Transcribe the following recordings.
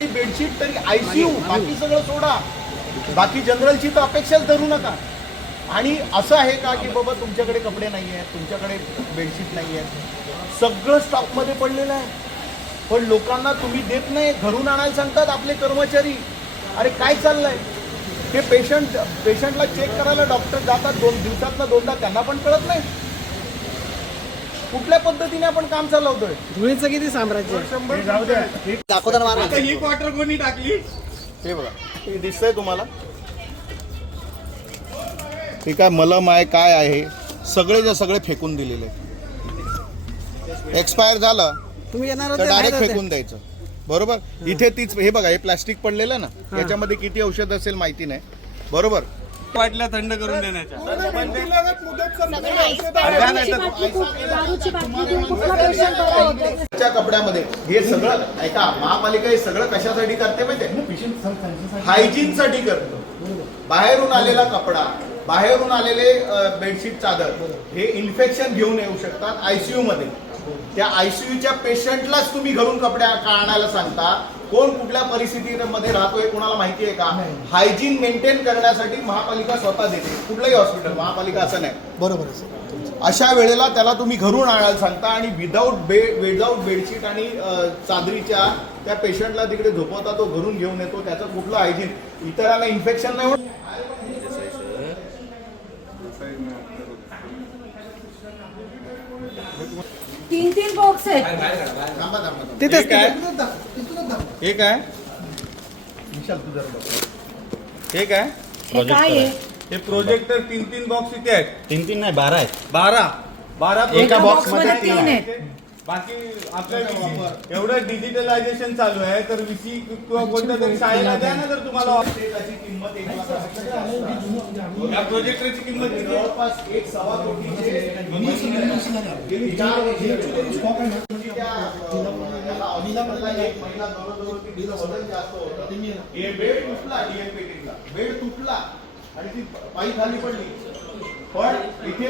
Bedsheet तरी ICU, बाकी सगळं सोडा, बाकी जनरलची तर अपेक्षाच धरू नका. आणि असं आहे का की बाबा तुमच्याकडे कपडे नाही आहेत, तुमच्याकडे बेडशीट नाही आहेत, सगळं स्टॉकमध्ये पडलेलं आहे, पण लोकांना तुम्ही देत नाही, घरून आणायला सांगतात आपले कर्मचारी. अरे काय चाललंय? हे पेशंटला चेक करायला डॉक्टर जातात 2 दिवसातनं 2दा, त्यांना पण कळत नाही कुठल्या पद्धतीने आपण काम चालवतोय. धुळीचं किती साम्राज्य दाखवताना ही क्वार्टर कोणी टाकली हे बघा, हे दिसतंय तुम्हाला? हे काय मलम आहे, काय आहे, सगळेच्या सगळे फेकून दिलेले. एक्सपायर झालं तुम्ही येणार तर डायरेक्ट फेकून द्यायचं, बरोबर. इथे तीच हे बघा, हे प्लास्टिक पडलेलं ना, याच्यामध्ये किती औषध असेल माहिती नाही, बरोबर. वाटल्या थंड करून देण्याच्या कपड्यामध्ये हे सगळं ऐका, महापालिका हे सगळं कशासाठी करते माहिती? हायजीनसाठी करतो. बाहेरून आलेला कपडा, बाहेरून आलेले बेडशीट, चादर हे इन्फेक्शन घेऊन येऊ शकतात आयसीयू मध्ये. त्या आयसीयूच्या पेशंटलाच तुम्ही घरून कपडे आणायला सांगता. कोण कुठल्या परिस्थितीमध्ये राहतोय कोणाला माहिती आहे का? हायजीन मेंटेन करण्यासाठी महापालिका स्वतः देते, कुठलंही हॉस्पिटल, महापालिका असं नाही, बरोबर. अशा वेळेला त्याला तुम्ही घरून आणायला सांगता आणि विदाऊट बेडशीट आणि चादरीच्या त्या पेशंटला तिकडे झोपवता, तो घरून घेऊन येतो. त्याचं कुठलं हायजीन? इतरांना इन्फेक्शन नाही होत. तीन बॉक्स आहेत. तिथेच हे काय विशाल तू जरा बघ. हे काय हे काय आहे? हे प्रोजेक्टर 3 बॉक्स इथे आहेत. 3 नाही 12 आहेत. 12 एका बॉक्स मध्ये 3 आहेत. बाकी आपल्या एवढं डिजिटलायझेशन चालू आहे, तर VC किंवा कोणत्या तरी शाळेला द्या ना. जर तुम्हाला त्याची किंमत 1 लाख या प्रोजेक्टरची किंमत किती? जवळपास 1.25 कोटीचे गेली 4 वर्षे जास्त होतं. हे बेड तुटला, डीएमपीटीला बेड तुटला आणि ती पायी खाली पडली. पण इथे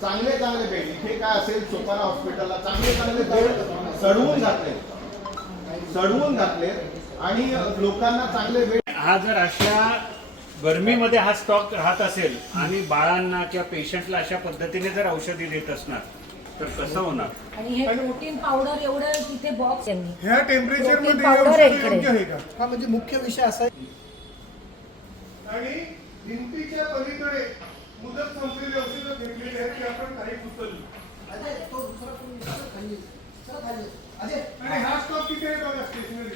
चांगले बेड, इथे काय असेल सोपारा हॉस्पिटलला चांगले बेड सडवून घातले आणि लोकांना चांगले बेड. हा जर अशा गरमीमध्ये हा स्टॉक राहत असेल आणि बाळांना किंवा पेशंटला अशा पद्धतीने जर औषधी देत असणार तर कसं होणार? आणि हे प्रोटीन पावडर एवढं तिथे बॉक्स आहे. ह्या टेम्परेचर प्रोटीन पावडर आहे इकडे. हा म्हणजे मुख्य विषय असा आहे. आणि भिंतीच्या पलीकडे मुदत संपलेली औषधं घेतलेली आहेत, की आपण काही उचलली. आणि हा स्टॉक किती आहे बघा स्टेशनरी.